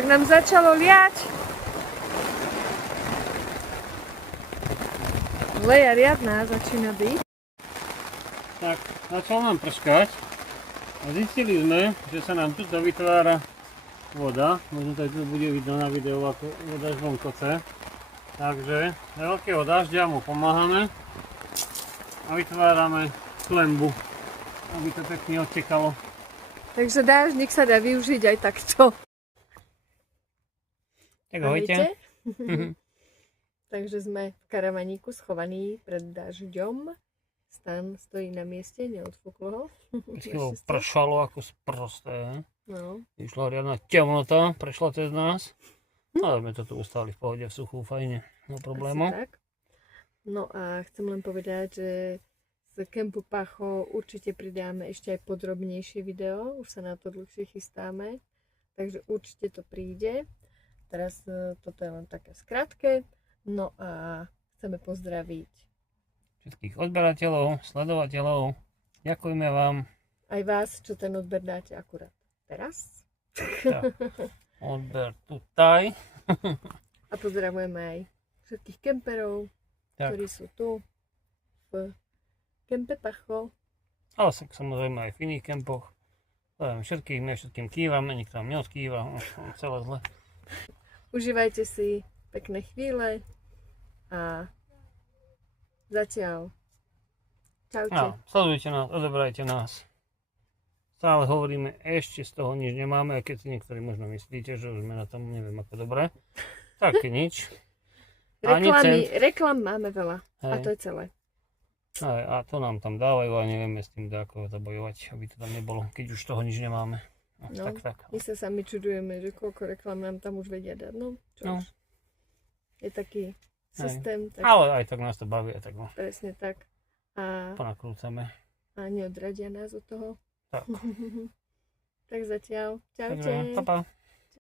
Tak nám začalo liať. Leja riadná začína byť. Tak, začalo nám prškať a zistili sme, že sa nám tu vytvára voda. Možno to bude vidno na videu, ako voda zvonkoce. Takže na veľkého dažďa mu pomáhame a vytvárame klembu, aby to pekne odtekalo. Takže dáždik sa dá využiť aj takto. Tak ahojte. Takže sme v karavaníku schovaní pred dažďom. Stan stojí na mieste, neodfúklo ho. Pršalo ako sprosté. No. Išla riadna temnota, prešla cez nás. Ale sme to tu ustali v pohode, v suchu, fajne, no problémov. Tak. No a chcem len povedať, že z kempu Pacho určite pridáme ešte aj podrobnejšie video. Už sa na to dlhšie chystáme. Takže určite to príde. Teraz toto je len také skrátke. No a chceme pozdraviť Všetkých odberateľov, sledovateľov. Ďakujeme vám. aj vás, čo ten odber dáte akurát teraz. Tak. Odber tutaj. A pozdravujeme aj všetkých kemperov, Tak. ktorí sú tu v kempe Pacho. Ale samozrejme aj v iných kempoch. Všetkým kývame, nikto nám neodkýva. Celé zle. Užívajte si pekné chvíle a zatiaľ. Čaute. No, sledujte nás, odoberajte nás. Stále hovoríme, ešte z toho nič nemáme, aj keď si niektorí možno myslíte, že už sme na tom neviem ako dobre. Tak nič. Reklam máme veľa. Hej. A to je celé. A to nám tam dávajú a nevieme s tým ako zabojovať, aby to tam nebolo, keď už toho nič nemáme. No, Tak. my sa sami čudujeme, že koľko reklam nám tam už vedia dať. No, čo No. už. Je taký systém. Tak Ale aj tak nás to baví, tak no, presne tak. A ponakrúcame. neodradia nás od toho. Tak. Tak zatiaľ. Čaute. Takže, pa.